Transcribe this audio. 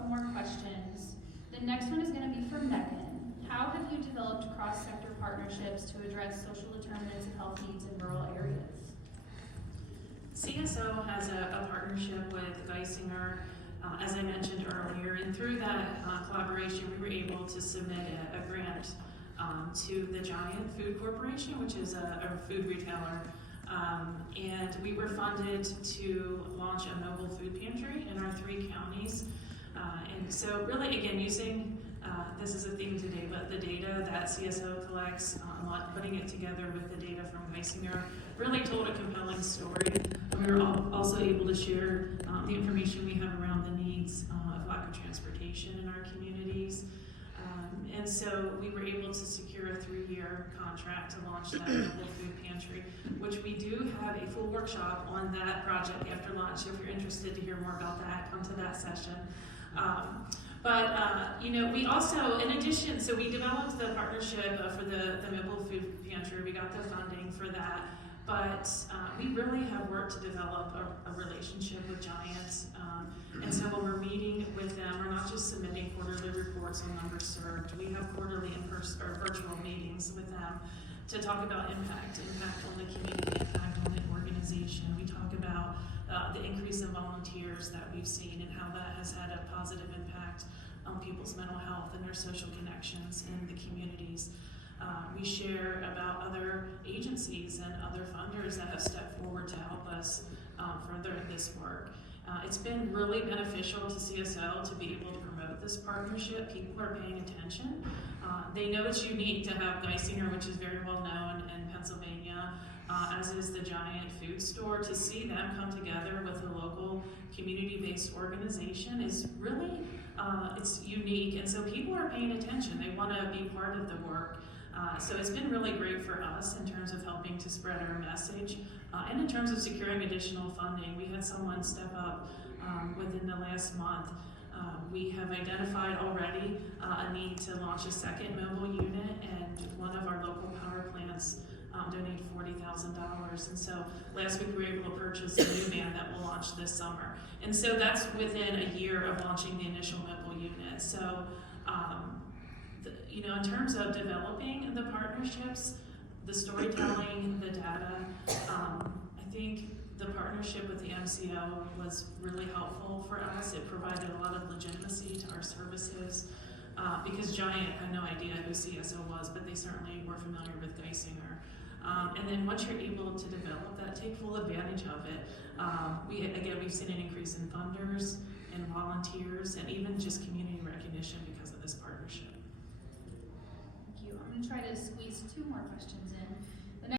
couple more questions. The next one is going to be for Meaghan. How have you developed cross-sector partnerships to address social determinants of health needs in rural areas? CSO has a partnership with Geisinger, as I mentioned earlier, and through that collaboration, we were able to submit a grant to the Giant Food Corporation, which is a food retailer, and we were funded to launch a mobile food pantry in our 3 counties. And so really, again, using, this is a theme today, but the data that CSO collects, putting it together with the data from Geisinger, really told a compelling story. We were also able to share the information we have around the needs of lack of transportation in our communities. And so we were able to secure a 3-year contract to launch that mobile food pantry, which we do have a full workshop on that project after lunch. If you're interested to hear more about that, come to that session. You know, we also, in addition, so we developed the partnership for the mobile food pantry. We got the funding for that. But we really have worked to develop a relationship with Giants. And so when we're meeting with them, we're not just submitting quarterly reports on numbers served. We have quarterly in-person or virtual meetings with them to talk about impact on the community, impact on the organization. We talk about the increase in volunteers that we've seen and how that has had a positive impact on people's mental health and their social connections in the communities. We share about other agencies and other funders that have stepped forward to help us further this work. It's been really beneficial to CSO to be able to promote this partnership. People are paying attention. They know it's unique to have Geisinger, which is very well known in Pennsylvania, as is the Giant Food Store. To see them come together with a local community-based organization is really, it's unique. And so people are paying attention. They want to be part of the work. So it's been really great for us in terms of helping to spread our message and in terms of securing additional funding. We had someone step up within the last month. We have identified already a need to launch a second mobile unit, and one of our local power plants donated $40,000. And so last week we were able to purchase a new van that will launch this summer. And so that's within a year of launching the initial mobile unit. So you know, in terms of developing the partnerships, the storytelling, the data, I think the partnership with the MCO was really helpful for us. It provided a lot of legitimacy to our services because Giant had no idea who CSO was, but they certainly were familiar with Geisinger. And then once you're able to develop that, take full advantage of it. We've seen an increase in funders and volunteers and even just community recognition because of this partnership. Thank you. I'm going to try to squeeze 2 more questions in.